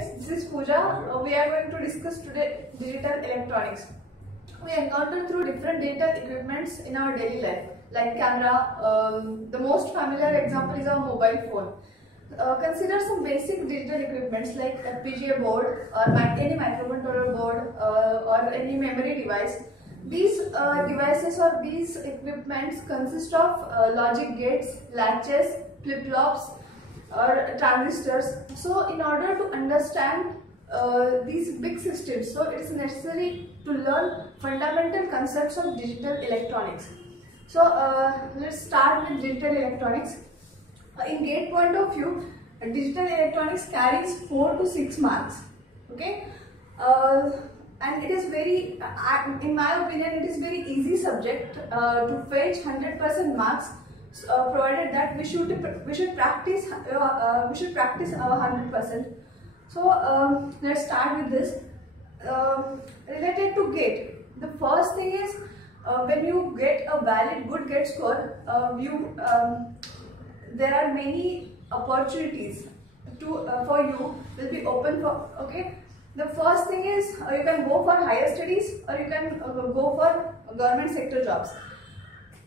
students, this is Pooja. We are going to discuss today digital electronics. We encounter through different digital equipments in our daily life, like camera. The most familiar example is our mobile phone. Consider some basic digital equipments like FPGA board or any microcontroller board or any memory device. These devices or these equipments consist of logic gates, latches, flip-flops, or transistors. So in order to understand these big systems, so it is necessary to learn fundamental concepts of digital electronics. So let's start with digital electronics. In GATE point of view, digital electronics carries 4 to 6 marks. Okay, and it is very, in my opinion, it is very easy subject to fetch 100% marks. Provided that we should practice 100%. So let's start with this. Related to GATE, the first thing is when you get a valid good GATE score, there are many opportunities for you will be open for. Okay, the first thing is you can go for higher studies or you can go for government sector jobs.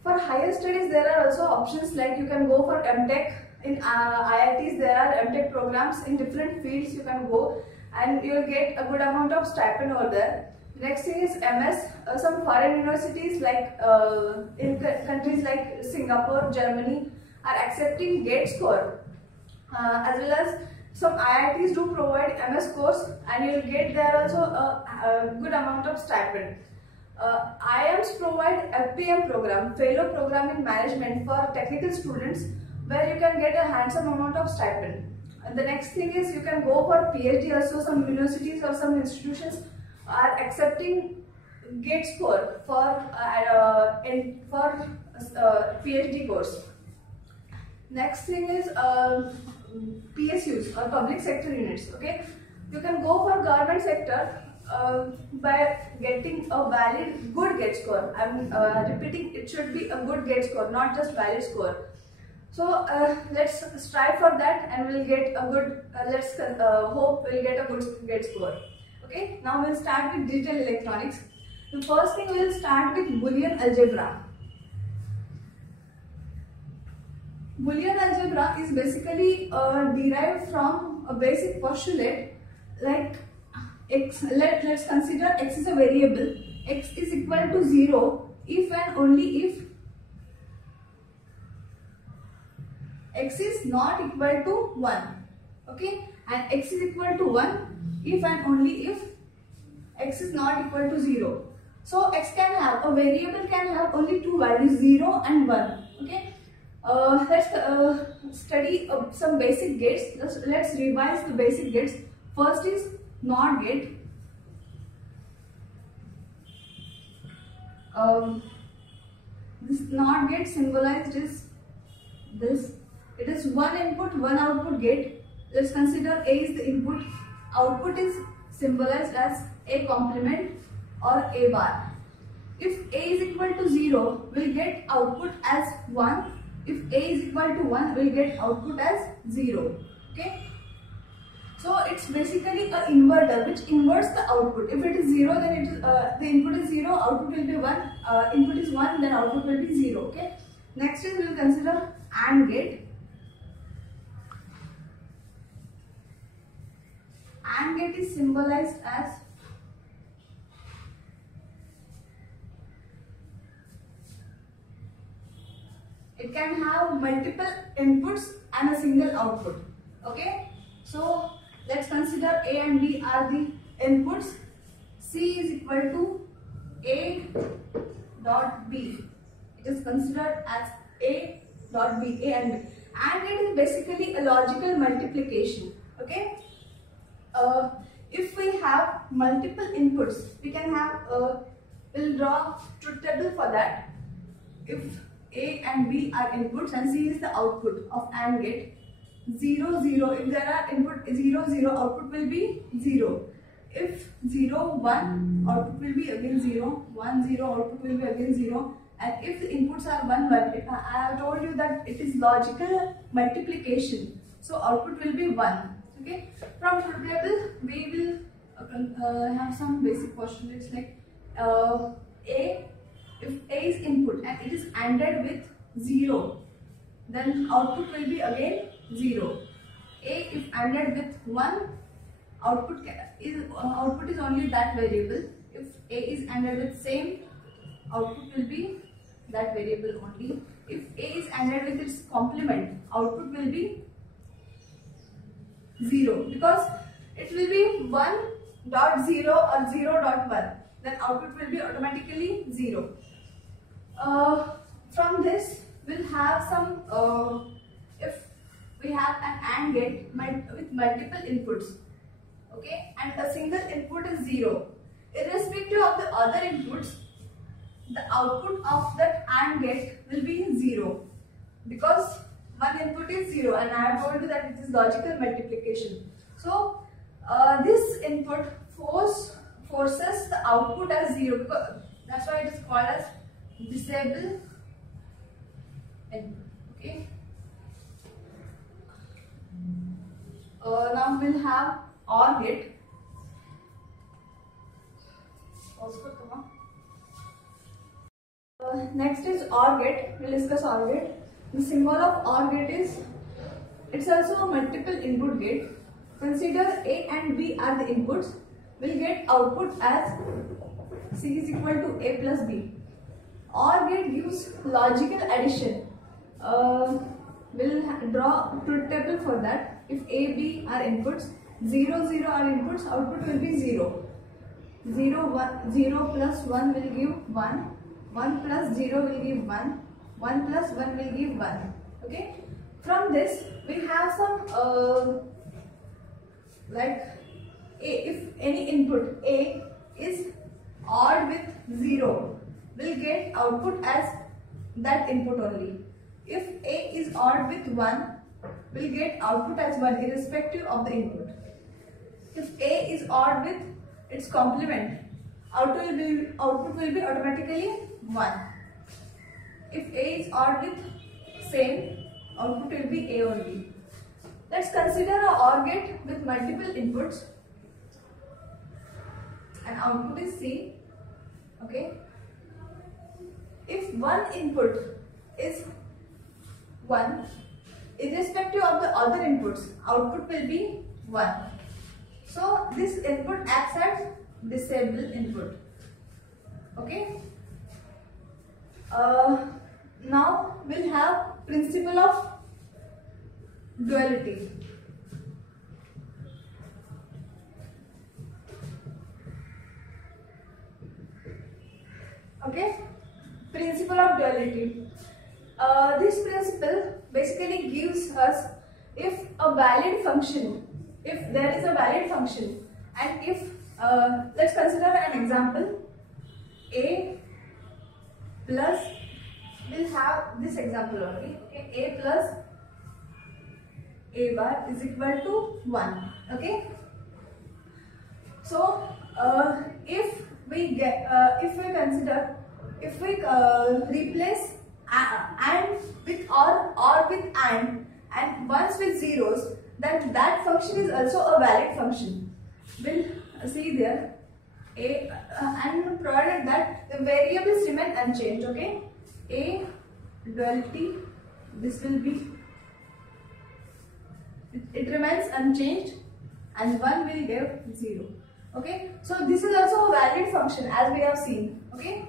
For higher studies, there are also options like you can go for MTech. In IITs, there are MTech programs in different fields you can go, and you will get a good amount of stipend over there. Next thing is MS. Some foreign universities like in countries like Singapore, Germany are accepting GATE score, as well as some IITs do provide MS course, and you will get there also a good amount of stipend. IIMs provide FPM program, Fellow Program in Management, for technical students, where you can get a handsome amount of stipend. And the next thing is you can go for PhD. Also, some universities or some institutions are accepting GATE score for PhD course. Next thing is PSUs or public sector units. Okay, you can go for government sector by getting a valid good GATE score. I'm repeating, it should be a good GATE score, not just valid score. So let's strive for that, and we'll get a good. Let's hope we'll get a good GATE score. Okay. Now we'll start with digital electronics. The first thing we'll start with Boolean algebra. Boolean algebra is basically derived from a basic postulate like x. Let's consider x is a variable. X is equal to 0 if and only if x is not equal to 1. Okay, and x is equal to 1 if and only if x is not equal to 0. So x can have, a variable can have only two values, 0 and 1. Okay, let's study some basic gates. Let's revise the basic gates. First is NOT gate. This NOT gate symbolized is this. It is one input, one output gate. Let's consider A is the input. Output is symbolized as A complement or A bar. If A is equal to 0, we'll get output as 1. If A is equal to 1, we'll get output as 0. Okay. So it's basically an inverter which inverts the output. If it is 0, then it is, the input is 0, output will be 1. Input is 1, then output will be 0. Okay. Next is we will consider AND gate. AND gate is symbolized as it can have multiple inputs and a single output. Okay. So let's consider A and B are the inputs. C is equal to A dot B. It is considered as A dot B, A and B. And it is basically a logical multiplication. Okay. If we have multiple inputs, we can have we'll draw truth table for that. If A and B are inputs and C is the output of AND gate, 0, 0. If there are input 0, 0, output will be 0. If 0, 1, output will be again 0. 1, 0, output will be again 0. And if the inputs are 1, 1, I have told you that it is logical multiplication. So output will be 1. Okay. From from truth table, we will have some basic postulates like A, if A is input and it is ANDed with 0, then output will be again 0. A if ANDed with 1, output is only that variable. If A is ANDed with same, output will be that variable only. If A is ANDed with its complement, output will be 0, because it will be 1.0 or 0.1, then output will be automatically 0. From this we'll have some, if we have an AND gate with multiple inputs, okay, and a single input is 0, irrespective of the other inputs, the output of that AND gate will be 0, because one input is 0 and I have told you that it is logical multiplication. So this input forces the output as 0, because that's why it is called as disable input. Okay. Now we'll have OR gate. Next is OR gate. We'll discuss OR gate. The symbol of OR gate is, it's also a multiple input gate. Consider A and B are the inputs. We'll get output as C is equal to A plus B. OR gate gives logical addition. We'll draw truth table for that. If A, B are inputs, 0, 0 are inputs, output will be 0. 0 plus 1 will give 1. 1 plus 0 will give 1. 1 plus 1 will give 1. Okay. From this we have some like A, if any input A is odd with 0, will get output as that input only. If A is odd with 1, will get output as 1 irrespective of the input. If A is odd with its complement, output will be automatically 1. If A is odd with same, output will be A only. Let's consider a OR gate with multiple inputs and output is C. Okay. If one input is 1, irrespective of the other inputs, output will be 1. So this input acts as disable input. Okay. Now we'll have principle of duality. Okay, principle of duality. This principle basically gives us, if a valid function, if there is a valid function, and if let's consider an example, A plus, we'll have this example only, okay, A plus A bar is equal to 1. Okay. So if we consider, if we replace AND with or with and ones with zeros, then that function is also a valid function. We'll see there and provided that the variables remain unchanged. Okay, A duality, this will be, it remains unchanged and 1 will give 0. Okay, so this is also a valid function as we have seen. Okay,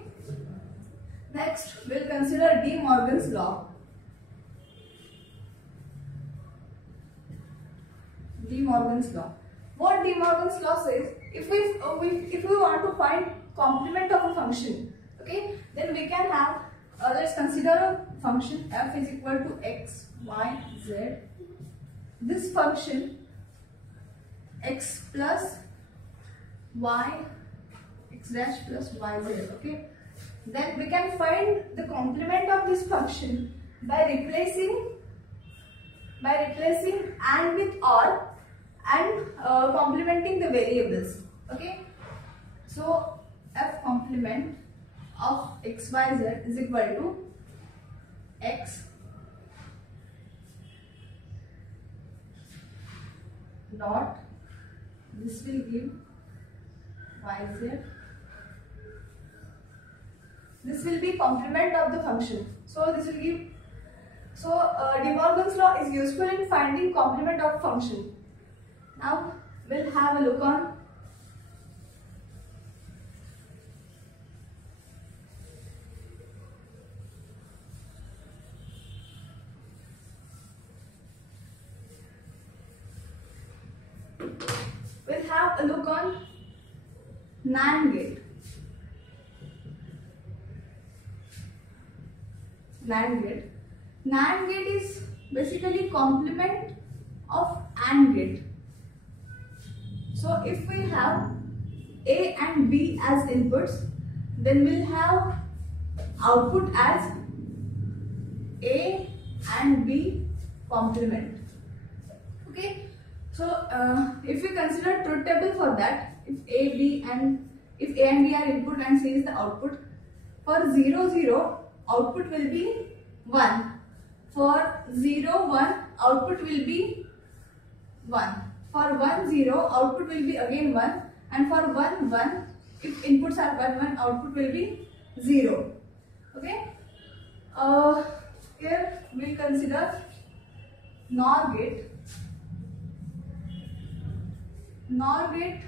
next we'll consider De Morgan's law. De Morgan's law. What De Morgan's law says, if we want to find complement of a function, okay, then we can have, let's consider a function f is equal to x, y, z. This function x plus y, x dash plus yz, okay. Then we can find the complement of this function by replacing and with or and complementing the variables. Okay. So f complement of x, y, z is equal to x dot this will give yz. This will be complement of the function. So this will give. So De Morgan's law is useful in finding complement of function. Now we'll have a look on NAND gate. NAND gate. NAND gate is basically complement of AND gate. So if we have A and B as inputs, then we'll have output as A and B complement. Okay. So if we consider truth table for that, if A and B are input and C is the output, for 0 0 output will be 1. For 0 1 output will be 1. For 1 0 output will be again 1, and for 1 1 if inputs are 1 1 output will be 0. Okay. Here we will consider NOR gate. NOR gate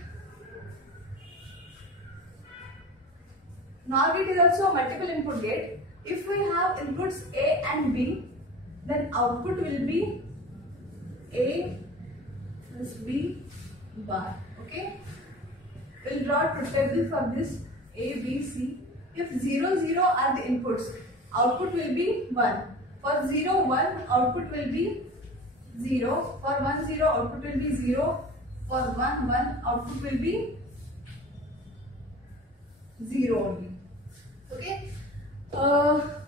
is also a multiple input gate. If we have inputs A and B, then output will be A plus B bar. Okay. We'll draw truth table for this A, B, C. If 0 0 are the inputs, output will be 1. For 0 1 output will be 0. For 1 0 output will be 0. For 1 1 output will be 0 only. Okay.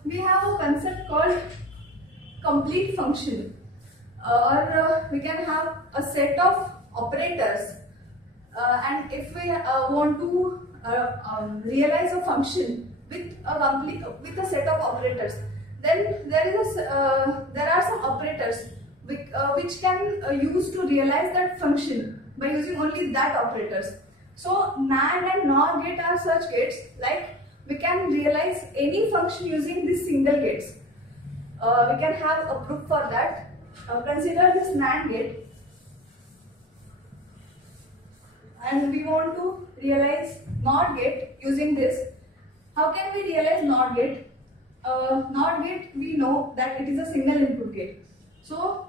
We have a concept called complete function, or we can have a set of operators, and if we want to realize a function with a set of operators, then there are some operators which can use to realize that function by using only that operators. So NAND and NOR gate are such gates, like we can realize any function using these single gates. We can have a proof for that. Consider this NAND gate, and we want to realize NOR gate using this. How can we realize NOR gate? NOR gate, we know that it is a single input gate. So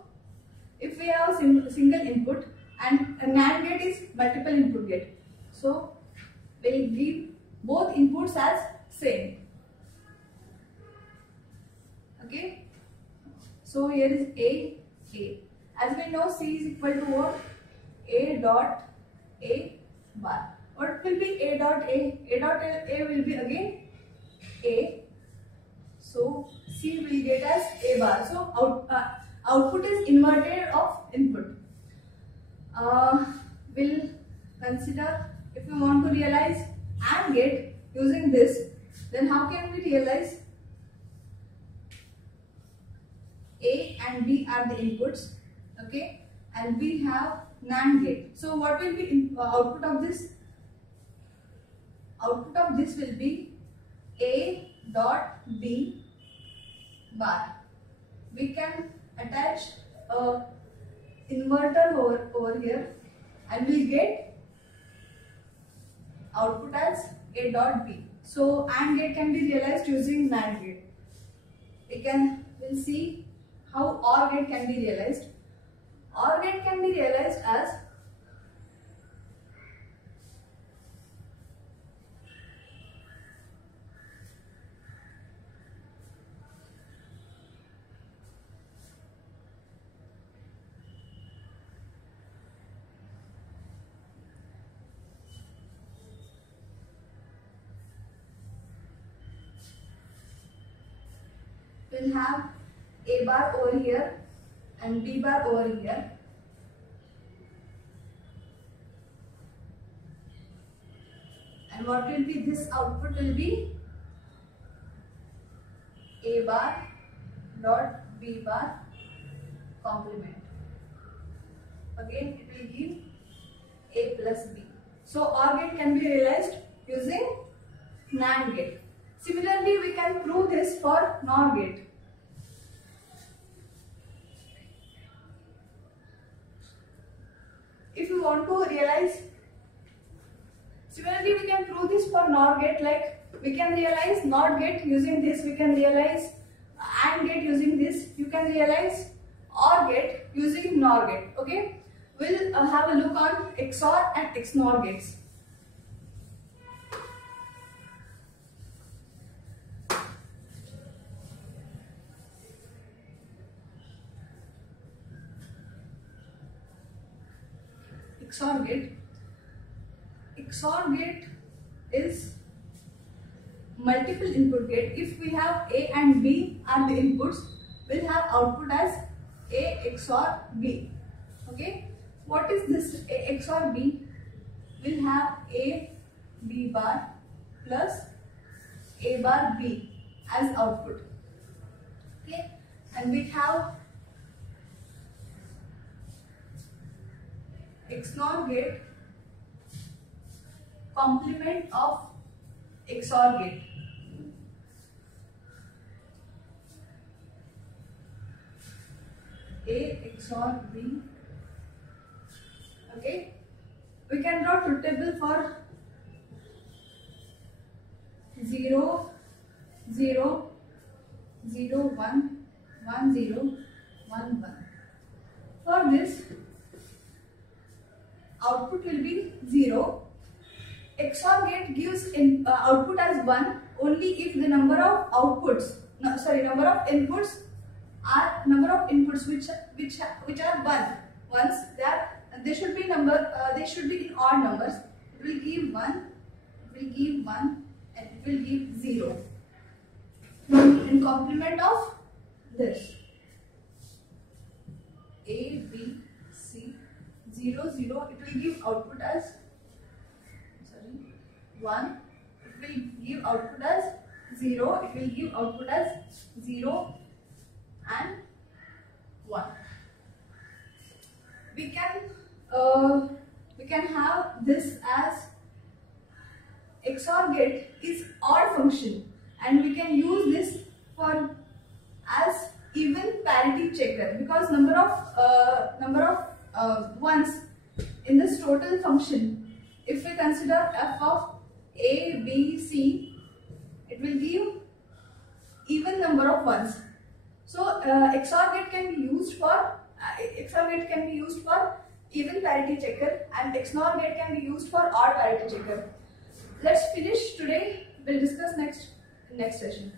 if we have single input, and a NAND gate is multiple input gate, so we'll give both inputs as same. Okay. So here is A. As we know, C is equal to what? A dot A bar. What will be A dot A? A dot A will be again A. So C will get as A bar. So output is inverted of input. We'll consider if we want to realize AND gate using this, then how can we realize A and B are the inputs, okay, and we have NAND gate. So what will be output of this? Output of this will be A dot B bar. We can attach a inverter over here, and we'll get output as A dot B. So AND gate can be realized using NAND gate. We'll see how OR gate can be realized. OR gate can be realized as we'll have A bar over here and B bar over here. And what will be this output will be A bar dot B bar complement. Again it will give A So OR gate can be realized using NAND gate. Similarly, we can prove this for NOR gate. If you want to realize, similarly we can prove this for NOR gate, like we can realize NOT gate using this, we can realize AND gate using this, you can realize OR gate using NOR gate. Okay, we'll have a look on XOR and XNOR gates. XOR gate. XOR gate is multiple input gate. If we have A and B are the inputs, we'll have output as A XOR B. Okay, what is this A XOR B? We'll have A B bar plus A bar B as output. Okay, and we have XNOR gate, complement of XOR gate. A XOR B. Okay, we can draw truth table for 0, 0, 0, 1, 1, 0, 1, 1. For this, output will be 0. XOR gate gives output as 1 only if the number of outputs, number of inputs are which are 1. Once they should be they should be in odd numbers. It will give 1, it will give 1, and it will give 0. In complement of this, A, B, C, 0, 0, it will give output as 1, it will give output as 0, it will give output as 0 and 1. We can have this as XOR gate is odd function, and we can use this for as even parity checker, because number of ones in this total function, if we consider f of A, B, C, it will give even number of ones. So XOR gate can be used for even parity checker, and XNOR gate can be used for odd parity checker. Let's finish today. We'll discuss next session.